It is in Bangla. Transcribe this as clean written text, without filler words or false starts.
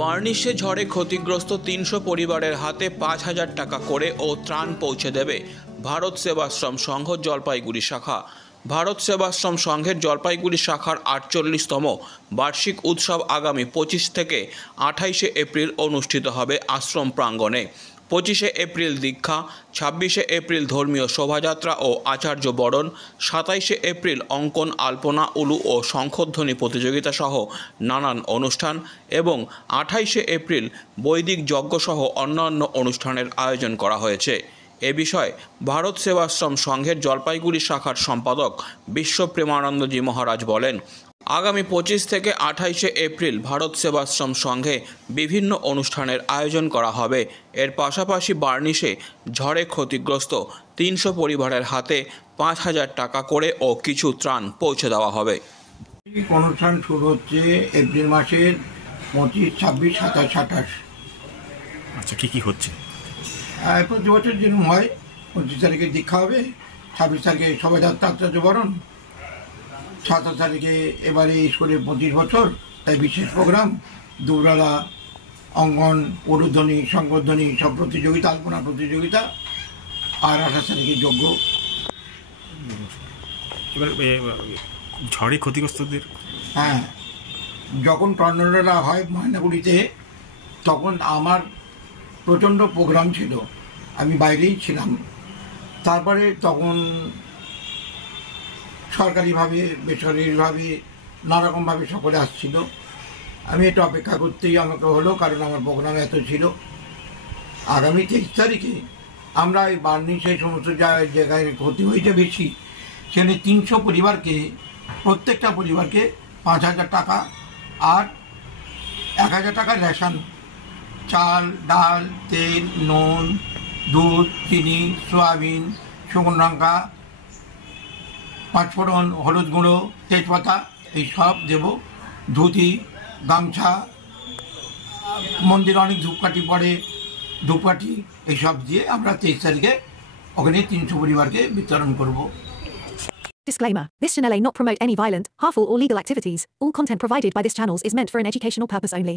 বার্নিশে ঝড়ে ক্ষতিগ্রস্ত ৩০০ পরিবারের হাতে ৫,০০০ টাকা করে ও ত্রাণ পৌঁছে দেবে ভারত সেবাশ্রম সংঘ জলপাইগুড়ি শাখা। ভারত সেবাশ্রম সংঘের জলপাইগুড়ি শাখার ৪৮তম বার্ষিক উৎসব আগামী ২৫ থেকে ২৮শে এপ্রিল অনুষ্ঠিত হবে আশ্রম প্রাঙ্গণে। ২৫শে এপ্রিল দীক্ষা, ২৬শে এপ্রিল ধর্মীয় শোভাযাত্রা ও আচার্য বরণ, ২৭শে এপ্রিল অঙ্কন, আলপনা, উলু ও শঙ্খধ্বনি প্রতিযোগিতা সহ নানান অনুষ্ঠান এবং ২৮শে এপ্রিল বৈদিক যজ্ঞসহ অন্যান্য অনুষ্ঠানের আয়োজন করা হয়েছে। এ বিষয়ে ভারত সেবাশ্রম সংঘের জলপাইগুড়ি শাখার সম্পাদক বিশ্বপ্রেমানন্দজি মহারাজ বলেন, আগামী ২৫ থেকে ২৮শে এপ্রিল ভারত সেবাশ্রম সংঘে বিভিন্ন অনুষ্ঠানের আয়োজন করা হবে। এর পাশাপাশি বার্নিশে ঝড়ে ক্ষতিগ্রস্ত ৩০০ পরিবারের হাতে ৫,০০০ টাকা করে ও কিছু ত্রাণ পৌঁছে দেওয়া হবে। অনুষ্ঠান শুরু হচ্ছে এপ্রিল মাসের ২৫, ২৬, ২৭, ২৮। আচ্ছা, কি হচ্ছে? প্রতি বছর যেরকম হয়, ২৫ তারিখে দীক্ষা হবে, ২৬ তারিখে শোভাযাত্রা, আচার্য বরণ, ২৭ তারিখে এবারে স্কুলে ২৫ বছর, তাই বিশেষ প্রোগ্রাম, দুবেলা অঙ্কন, উলুধ্বনি, শঙ্খধ্বনি সব প্রতিযোগিতা, আলপনা প্রতিযোগিতা, আর ২৮ তারিখে যজ্ঞ। এবার ঝড়ে ক্ষতিগ্রস্তদের যখন টর্নেডোটা হয় ময়নাগুড়িতে, তখন আমার প্রচণ্ড প্রোগ্রাম ছিল, আমি বাইরেই ছিলাম। তারপরে তখন সরকারিভাবে বেসরকারিভাবে নানারকমভাবে সকলে আসছিল। আমি এটা অপেক্ষা করতেই আমাকে হলো, কারণ আমার প্রোগ্রাম এত ছিল। আগামী ২৩ তারিখে আমরা এই বার্নিশে সমস্ত জায়গায় ক্ষতি হয়েছে বেশি, সেখানে ৩০০ পরিবারকে, প্রত্যেকটা পরিবারকে ৫,০০০ টাকা আর ১,০০০ টাকার রেশন, চাল, ডাল, তেল, নুন, দুধ, চিনি, সয়াবিন, শুকনো লঙ্কা, পাঁচফোড়ন, হলুদ গুঁড়ো, তেজপাতা, এই সব দেব। ধুতি, গামছা, মন্দিরে অনেক ধূপকাঠি পড়ে, ধূপকাঠি, এইসব দিয়ে আমরা ২৩ তারিখে ওখানে ৩০০ পরিবারকে বিতরণ করব। Disclaimer. This channel may not promote any violent, harmful or legal activities. All content provided by this channel is meant for an educational purpose only.